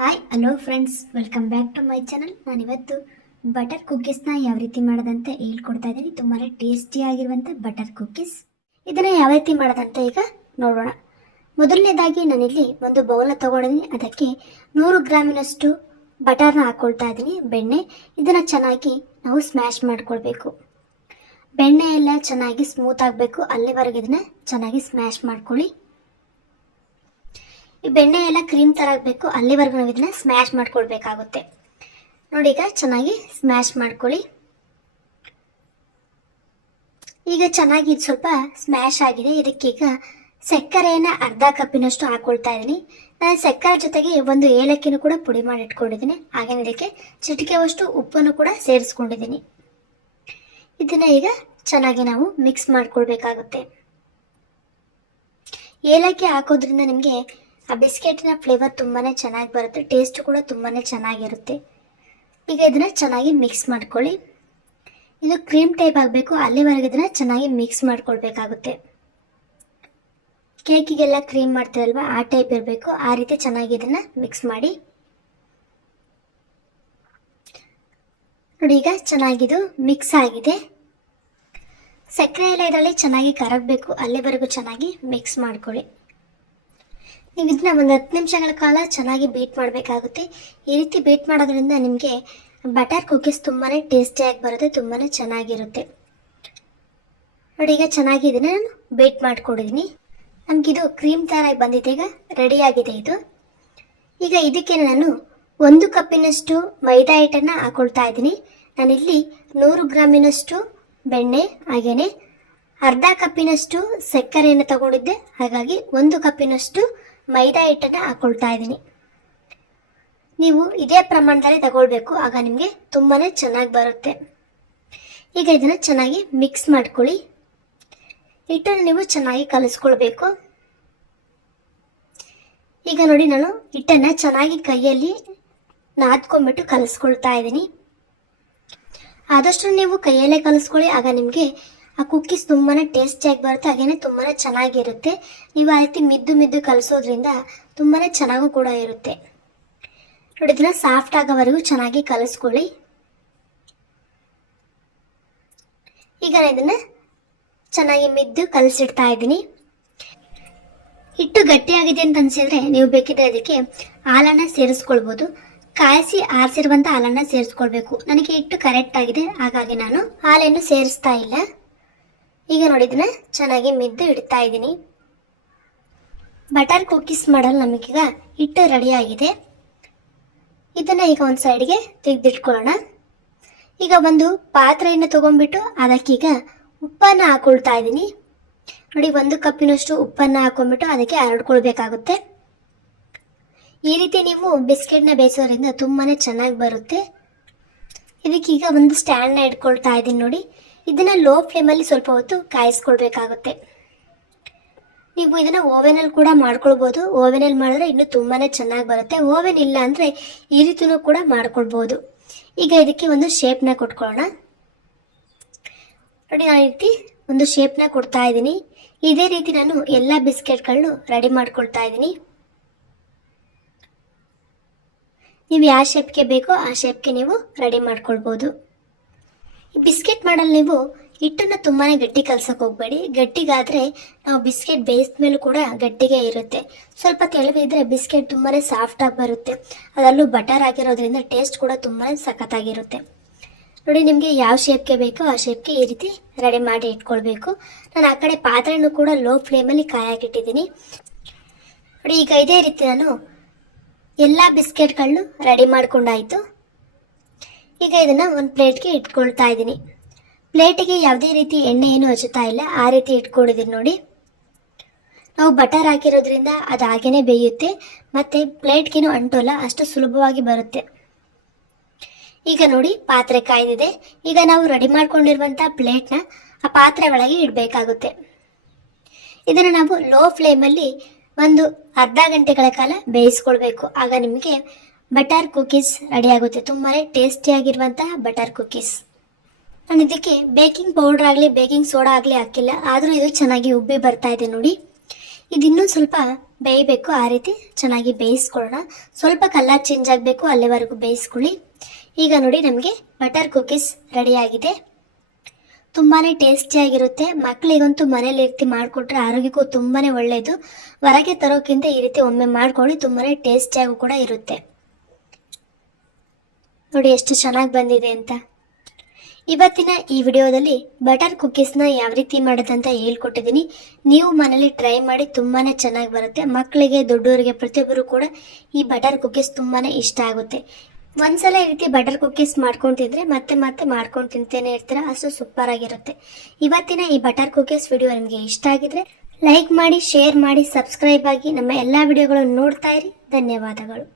Hi hello friends, welcome back to my channel. ನಾನಿವತ್ತು butter ಕುಕ್ಕೀಸ್ನ ಯಾವ ರೀತಿ ಮಾಡೋದಂತ ಹೇಳ್ಕೊಡ್ತಾ ಇದ್ದೀನಿ. ತುಂಬಾ ಟೇಸ್ಟಿಯಾಗಿರುವಂಥ ಬಟರ್ ಕುಕ್ಕೀಸ್. ಇದನ್ನು ಯಾವ ರೀತಿ ಮಾಡೋದಂತ ಈಗ ನೋಡೋಣ. ಮೊದಲನೇದಾಗಿ ನಾನಿಲ್ಲಿ ಒಂದು ಬೌಲ್ನ ತೊಗೊಂಡಿದ್ದೀನಿ. ಅದಕ್ಕೆ 100 ಗ್ರಾಮಿನಷ್ಟು ಬಟರ್ನ ಹಾಕ್ಕೊಳ್ತಾ ಇದ್ದೀನಿ, ಬೆಣ್ಣೆ. ಇದನ್ನು ಚೆನ್ನಾಗಿ ನಾವು ಸ್ಮ್ಯಾಶ್ ಮಾಡ್ಕೊಳ್ಬೇಕು. ಬೆಣ್ಣೆ ಎಲ್ಲ ಚೆನ್ನಾಗಿ ಸ್ಮೂತ್ ಆಗಬೇಕು, ಅಲ್ಲಿವರೆಗೆ ಇದನ್ನು ಚೆನ್ನಾಗಿ ಸ್ಮ್ಯಾಶ್ ಮಾಡ್ಕೊಳ್ಳಿ. ಈ ಬೆಣ್ಣೆ ಎಲ್ಲ ಕ್ರೀಮ್ ಥರ ಆಗಬೇಕು, ಅಲ್ಲಿವರೆಗೂ ನಾವು ಇದನ್ನ ಸ್ಮ್ಯಾಶ್ ಮಾಡ್ಕೊಳ್ಬೇಕಾಗುತ್ತೆ. ನೋಡಿ, ಈಗ ಚೆನ್ನಾಗಿ ಸ್ಮ್ಯಾಶ್ ಮಾಡ್ಕೊಳ್ಳಿ. ಈಗ ಚೆನ್ನಾಗಿ ಇದು ಸ್ವಲ್ಪ ಸ್ಮ್ಯಾಶ್ ಆಗಿದೆ. ಇದಕ್ಕೀಗ ಸಕ್ಕರೆಯನ್ನು ಅರ್ಧ ಕಪ್ಪಿನಷ್ಟು ಹಾಕ್ಕೊಳ್ತಾ ಇದ್ದೀನಿ. ನಾನು ಸಕ್ಕರೆ ಜೊತೆಗೆ ಒಂದು ಏಲಕ್ಕಿನೂ ಕೂಡ ಪುಡಿ ಮಾಡಿ ಇಟ್ಕೊಂಡಿದ್ದೀನಿ. ಹಾಗೇನೆ ಇದಕ್ಕೆ ಚಿಟಿಕೆಯಷ್ಟು ಉಪ್ಪನ್ನು ಕೂಡ ಸೇರಿಸ್ಕೊಂಡಿದ್ದೀನಿ. ಇದನ್ನ ಈಗ ಚೆನ್ನಾಗಿ ನಾವು ಮಿಕ್ಸ್ ಮಾಡ್ಕೊಳ್ಬೇಕಾಗುತ್ತೆ. ಏಲಕ್ಕಿ ಹಾಕೋದ್ರಿಂದ ನಿಮಗೆ ಆ ಬಿಸ್ಕೆಟಿನ ಫ್ಲೇವರ್ ತುಂಬಾ ಚೆನ್ನಾಗಿ ಬರುತ್ತೆ, ಟೇಸ್ಟ್ ಕೂಡ ತುಂಬಾ ಚೆನ್ನಾಗಿರುತ್ತೆ. ಈಗ ಇದನ್ನು ಚೆನ್ನಾಗಿ ಮಿಕ್ಸ್ ಮಾಡ್ಕೊಳ್ಳಿ. ಇದು ಕ್ರೀಮ್ ಟೈಪ್ ಆಗಬೇಕು, ಅಲ್ಲಿವರೆಗೆ ಇದನ್ನು ಚೆನ್ನಾಗಿ ಮಿಕ್ಸ್ ಮಾಡ್ಕೊಳ್ಬೇಕಾಗುತ್ತೆ. ಕೇಕಿಗೆಲ್ಲ ಕ್ರೀಮ್ ಮಾಡ್ತೀರಲ್ವ, ಆ ಟೈಪ್ ಇರಬೇಕು. ಆ ರೀತಿ ಚೆನ್ನಾಗಿ ಇದನ್ನು ಮಿಕ್ಸ್ ಮಾಡಿ. ನೋಡಿ, ಈಗ ಚೆನ್ನಾಗಿದು ಮಿಕ್ಸ್ ಆಗಿದೆ. ಸಕ್ಕರೆ ಎಲ್ಲ ಇದರಲ್ಲಿ ಚೆನ್ನಾಗಿ ಕರಗಬೇಕು, ಅಲ್ಲಿವರೆಗೂ ಚೆನ್ನಾಗಿ ಮಿಕ್ಸ್ ಮಾಡ್ಕೊಳ್ಳಿ. ನೀವು ಇದನ್ನ ಒಂದು 10 ನಿಮಿಷಗಳ ಕಾಲ ಚೆನ್ನಾಗಿ ಬೀಟ್ ಮಾಡಬೇಕಾಗುತ್ತೆ. ಈ ರೀತಿ ಬೀಟ್ ಮಾಡೋದ್ರಿಂದ ನಿಮಗೆ ಬಟರ್ ಕುಕ್ಕೀಸ್ ತುಂಬಾ ಟೇಸ್ಟಿಯಾಗಿ ಬರುತ್ತೆ, ತುಂಬಾ ಚೆನ್ನಾಗಿರುತ್ತೆ. ನೋಡಿ, ಈಗ ಚೆನ್ನಾಗಿ ಇದನ್ನು ನಾನು ಬೀಟ್ ಮಾಡ್ಕೊಂಡಿದ್ದೀನಿ. ನಮಗಿದು ಕ್ರೀಮ್ ಥರ ಬಂದಿದೆ, ಈಗ ರೆಡಿಯಾಗಿದೆ ಇದು. ಈಗ ಇದಕ್ಕೆ ನಾನು 1 ಕಪ್ಪಿನಷ್ಟು ಮೈದಾ ಹಿಟ್ಟನ್ನು ಹಾಕೊಳ್ತಾ ಇದ್ದೀನಿ. ನಾನಿಲ್ಲಿ 100 ಗ್ರಾಮಿನಷ್ಟು ಬೆಣ್ಣೆ ಹಾಗೆಯೇ ಅರ್ಧ ಕಪ್ಪಿನಷ್ಟು ಸಕ್ಕರೆಯನ್ನು ತಗೊಂಡಿದ್ದೆ, ಹಾಗಾಗಿ 1 ಕಪ್ಪಿನಷ್ಟು ಮೈದಾ ಹಿಟ್ಟನ್ನು ಹಾಕ್ಕೊಳ್ತಾ ಇದ್ದೀನಿ. ನೀವು ಇದೇ ಪ್ರಮಾಣದಲ್ಲಿ ತಗೊಳ್ಬೇಕು, ಆಗ ನಿಮಗೆ ತುಂಬಾ ಚೆನ್ನಾಗಿ ಬರುತ್ತೆ. ಈಗ ಇದನ್ನು ಚೆನ್ನಾಗಿ ಮಿಕ್ಸ್ ಮಾಡ್ಕೊಳ್ಳಿ. ಹಿಟ್ಟನ್ನು ನೀವು ಚೆನ್ನಾಗಿ ಕಲಿಸ್ಕೊಳ್ಬೇಕು. ಈಗ ನೋಡಿ, ನಾನು ಹಿಟ್ಟನ್ನು ಚೆನ್ನಾಗಿ ಕೈಯಲ್ಲಿ ನಾದ್ಕೊಂಡ್ಬಿಟ್ಟು ಕಲಿಸ್ಕೊಳ್ತಾ ಇದ್ದೀನಿ. ಆದಷ್ಟು ನೀವು ಕೈಯಲ್ಲೇ ಕಲಿಸ್ಕೊಳ್ಳಿ, ಆಗ ನಿಮಗೆ ಆ ಕುಕ್ಕೀಸ್ ತುಂಬಾ ಟೇಸ್ಟಿಯಾಗಿ ಬರುತ್ತೆ, ಹಾಗೇನೆ ತುಂಬಾ ಚೆನ್ನಾಗಿರುತ್ತೆ. ನೀವು ಆ ರೀತಿ ಮಿದ್ದು ಕಲಿಸೋದ್ರಿಂದ ತುಂಬಾ ಚೆನ್ನಾಗೂ ಕೂಡ ಇರುತ್ತೆ. ನೋಡಿ, ಇದನ್ನ ಸಾಫ್ಟ್ ಆಗೋವರೆಗೂ ಚೆನ್ನಾಗಿ ಕಲಿಸ್ಕೊಳ್ಳಿ. ಈಗ ನಾನು ಇದನ್ನು ಚೆನ್ನಾಗಿ ಮಿದ್ದು ಕಲಿಸಿಡ್ತಾ ಇದ್ದೀನಿ. ಹಿಟ್ಟು ಗಟ್ಟಿಯಾಗಿದೆ ಅಂತ ಅನಿಸಿದ್ರೆ ನೀವು ಬೇಕಿದ್ರೆ ಅದಕ್ಕೆ ಹಾಲನ್ನು ಸೇರಿಸ್ಕೊಳ್ಬೋದು. ಕಾಯಿಸಿ ಆರಿಸಿರುವಂಥ ಹಾಲನ್ನು ಸೇರಿಸ್ಕೊಳ್ಬೇಕು. ನನಗೆ ಹಿಟ್ಟು ಕರೆಕ್ಟ್ ಆಗಿದೆ, ಹಾಗಾಗಿ ನಾನು ಹಾಲನ್ನು ಸೇರಿಸ್ತಾ ಇಲ್ಲ. ಈಗ ನೋಡಿ, ಇದನ್ನ ಚೆನ್ನಾಗಿ ಮಿದ್ದು ಇಡ್ತಾ ಇದ್ದೀನಿ. ಬಟರ್ ಕುಕ್ಕೀಸ್ ಮಾಡಲು ನಮಗೀಗ ಹಿಟ್ಟು ರೆಡಿಯಾಗಿದೆ. ಇದನ್ನು ಈಗ ಒಂದು ಸೈಡ್ಗೆ ತೆಗೆದಿಟ್ಕೊಳ್ಳೋಣ. ಈಗ ಒಂದು ಪಾತ್ರೆಯನ್ನು ತೊಗೊಂಡ್ಬಿಟ್ಟು ಅದಕ್ಕೀಗ ಉಪ್ಪನ್ನು ಹಾಕೊಳ್ತಾ ಇದ್ದೀನಿ. ನೋಡಿ, 1 ಕಪ್ಪಿನಷ್ಟು ಉಪ್ಪನ್ನು ಹಾಕೊಂಡ್ಬಿಟ್ಟು ಅದಕ್ಕೆ ಹರಡ್ಕೊಳ್ಬೇಕಾಗುತ್ತೆ. ಈ ರೀತಿ ನೀವು ಬಿಸ್ಕೆಟ್ನ ಬೇಯಿಸೋದ್ರಿಂದ ತುಂಬಾ ಚೆನ್ನಾಗಿ ಬರುತ್ತೆ. ಇದಕ್ಕೀಗ ಒಂದು ಸ್ಟ್ಯಾಂಡ್ನ ಇಟ್ಕೊಳ್ತಾ ಇದ್ದೀನಿ. ನೋಡಿ, ಇದನ್ನು ಲೋ ಫ್ಲೇಮಲ್ಲಿ ಸ್ವಲ್ಪ ಹೊತ್ತು ಕಾಯಿಸ್ಕೊಳ್ಬೇಕಾಗುತ್ತೆ. ನೀವು ಇದನ್ನು ಓವೆನಲ್ಲಿ ಕೂಡ ಮಾಡ್ಕೊಳ್ಬೋದು. ಓವೆನಲ್ಲಿ ಮಾಡಿದ್ರೆ ಇನ್ನೂ ತುಂಬಾ ಚೆನ್ನಾಗಿ ಬರುತ್ತೆ. ಓವೆನ್ ಇಲ್ಲ ಅಂದರೆ ಈ ರೀತಿಯೂ ಕೂಡ ಮಾಡ್ಕೊಳ್ಬೋದು. ಈಗ ಇದಕ್ಕೆ ಒಂದು ಶೇಪ್ನ ಕೊಟ್ಕೊಳ್ಳೋಣ. ನೋಡಿ, ನಾನು ಈ ರೀತಿ ಒಂದು ಶೇಪ್ನ ಕೊಡ್ತಾ ಇದ್ದೀನಿ. ಇದೇ ರೀತಿ ನಾನು ಎಲ್ಲ ಬಿಸ್ಕೆಟ್ಗಳನ್ನು ರೆಡಿ ಮಾಡ್ಕೊಳ್ತಾ ಇದ್ದೀನಿ. ನೀವು ಯಾವ ಶೇಪ್ಗೆ ಬೇಕೋ ಆ ಶೇಪ್ಗೆ ನೀವು ರೆಡಿ ಮಾಡ್ಕೊಳ್ಬೋದು. ಈ ಬಿಸ್ಕೆಟ್ ಮಾಡಲು ನೀವು ಹಿಟ್ಟನ್ನು ತುಂಬಾ ಗಟ್ಟಿ ಕಲಸಕ್ಕೆ ಹೋಗಬೇಡಿ. ಗಟ್ಟಿಗಾದರೆ ನಾವು ಬಿಸ್ಕೆಟ್ ಬೇಯಿಸಿದ ಮೇಲೂ ಕೂಡ ಗಟ್ಟಿಗೆ ಇರುತ್ತೆ. ಸ್ವಲ್ಪ ತೆಳುವಿದ್ರೆ ಬಿಸ್ಕೆಟ್ ತುಂಬಾ ಸಾಫ್ಟಾಗಿ ಬರುತ್ತೆ. ಅದರಲ್ಲೂ ಬಟರ್ ಆಗಿರೋದ್ರಿಂದ ಟೇಸ್ಟ್ ಕೂಡ ತುಂಬಾ ಸಖತ್ತಾಗಿರುತ್ತೆ. ನೋಡಿ, ನಿಮಗೆ ಯಾವ ಶೇಪ್ಗೆ ಬೇಕೋ ಆ ಶೇಪ್ಗೆ ಈ ರೀತಿ ರೆಡಿ ಮಾಡಿ ಇಟ್ಕೊಳ್ಬೇಕು. ನಾನು ಆ ಕಡೆ ಪಾತ್ರೆನೂ ಕೂಡ ಲೋ ಫ್ಲೇಮಲ್ಲಿ ಕಾಯಾಕಿಟ್ಟಿದ್ದೀನಿ. ನೋಡಿ, ಈಗ ಇದೇ ರೀತಿ ನಾನು ಎಲ್ಲ ಬಿಸ್ಕೆಟ್ಗಳನ್ನು ರೆಡಿ ಮಾಡ್ಕೊಂಡಾಯಿತು. ಈಗ ಇದನ್ನು ಒಂದು ಪ್ಲೇಟ್ಗೆ ಇಟ್ಕೊಳ್ತಾ ಇದ್ದೀನಿ. ಪ್ಲೇಟಿಗೆ ಯಾವುದೇ ರೀತಿ ಎಣ್ಣೆ ಏನು ಹಚ್ಚುತ್ತಾ ಇಲ್ಲ, ಆ ರೀತಿ ಇಟ್ಕೊಂಡಿದ್ದೀನಿ. ನೋಡಿ, ನಾವು ಬಟರ್ ಹಾಕಿರೋದ್ರಿಂದ ಅದು ಹಾಗೇ ಬೇಯುತ್ತೆ, ಮತ್ತು ಪ್ಲೇಟ್ಗೇನು ಅಂಟೋಲ್ಲ, ಅಷ್ಟು ಸುಲಭವಾಗಿ ಬರುತ್ತೆ. ಈಗ ನೋಡಿ, ಪಾತ್ರೆ ಕಾಯ್ದಿದೆ. ಈಗ ನಾವು ರೆಡಿ ಮಾಡ್ಕೊಂಡಿರುವಂಥ ಪ್ಲೇಟ್ನ ಆ ಪಾತ್ರೆ ಒಳಗೆ ಇಡಬೇಕಾಗುತ್ತೆ. ಇದನ್ನು ನಾವು ಲೋ ಫ್ಲೇಮಲ್ಲಿ ಒಂದು ಅರ್ಧ ಗಂಟೆಗಳ ಕಾಲ ಬೇಯಿಸ್ಕೊಳ್ಬೇಕು. ಆಗ ನಿಮಗೆ ಬಟರ್ ಕುಕ್ಕೀಸ್ ರೆಡಿಯಾಗುತ್ತೆ. ತುಂಬಾ ಟೇಸ್ಟಿಯಾಗಿರುವಂತಹ ಬಟರ್ ಕುಕ್ಕೀಸ್. ನಾನು ಇದಕ್ಕೆ ಬೇಕಿಂಗ್ ಪೌಡರ್ ಆಗಲಿ ಬೇಕಿಂಗ್ ಸೋಡಾ ಆಗಲಿ ಹಾಕಿಲ್ಲ, ಆದರೂ ಇದು ಚೆನ್ನಾಗಿ ಉಬ್ಬಿ ಬರ್ತಾ ಇದೆ. ನೋಡಿ, ಇದು ಇನ್ನೂ ಸ್ವಲ್ಪ ಬೇಯಬೇಕು. ಆ ರೀತಿ ಚೆನ್ನಾಗಿ ಬೇಯಿಸ್ಕೊಳ್ಳೋಣ. ಸ್ವಲ್ಪ ಕಲರ್ ಚೇಂಜ್ ಆಗಬೇಕು, ಅಲ್ಲಿವರೆಗೂ ಬೇಯಿಸ್ಕೊಳ್ಳಿ. ಈಗ ನೋಡಿ ನಮಗೆ ಬಟರ್ ಕುಕ್ಕೀಸ್ ರೆಡಿಯಾಗಿದೆ. ತುಂಬಾ ಟೇಸ್ಟಿಯಾಗಿರುತ್ತೆ. ಮಕ್ಕಳಿಗಂತೂ ಮನೇಲಿ ರೀತಿ ಮಾಡಿಕೊಟ್ರೆ ಆರೋಗ್ಯಕ್ಕೂ ತುಂಬಾ ಒಳ್ಳೆಯದು. ಹೊರಗೆ ತರೋಕ್ಕಿಂತ ಈ ರೀತಿ ಒಮ್ಮೆ ಮಾಡ್ಕೊಳ್ಳಿ, ತುಂಬಾ ಟೇಸ್ಟಿಯಾಗೂ ಕೂಡ ಇರುತ್ತೆ. ನೋಡಿ ಎಷ್ಟು ಚೆನ್ನಾಗಿ ಬಂದಿದೆ ಅಂತ. ಇವತ್ತಿನ ಈ ವಿಡಿಯೋದಲ್ಲಿ ಬಟರ್ ಕುಕ್ಕೀಸ್ನ ಯಾವ ರೀತಿ ಮಾಡೋದಂತ ಹೇಳ್ಕೊಟ್ಟಿದ್ದೀನಿ. ನೀವು ಮನೇಲಿ ಟ್ರೈ ಮಾಡಿ, ತುಂಬಾ ಚೆನ್ನಾಗಿ ಬರುತ್ತೆ. ಮಕ್ಕಳಿಗೆ, ದೊಡ್ಡವರಿಗೆ, ಪ್ರತಿಯೊಬ್ಬರು ಕೂಡ ಈ ಬಟರ್ ಕುಕ್ಕೀಸ್ ತುಂಬಾ ಇಷ್ಟ ಆಗುತ್ತೆ. ಒಂದ್ಸಲ ಈ ರೀತಿ ಬಟರ್ ಕುಕ್ಕೀಸ್ ಮಾಡ್ಕೊತಿದ್ರೆ ಮತ್ತೆ ಮತ್ತೆ ಮಾಡ್ಕೊಂಡು ತಿಂತೇನೆ ಇರ್ತೀರ, ಅಷ್ಟು ಸೂಪರ್ ಆಗಿರುತ್ತೆ. ಇವತ್ತಿನ ಈ ಬಟರ್ ಕುಕ್ಕೀಸ್ ವಿಡಿಯೋ ನಿಮಗೆ ಇಷ್ಟ ಆಗಿದ್ರೆ ಲೈಕ್ ಮಾಡಿ, ಶೇರ್ ಮಾಡಿ, ಸಬ್ಸ್ಕ್ರೈಬ್ ಆಗಿ ನಮ್ಮ ಎಲ್ಲ ವಿಡಿಯೋಗಳನ್ನು ನೋಡ್ತಾ ಇರಿ. ಧನ್ಯವಾದಗಳು.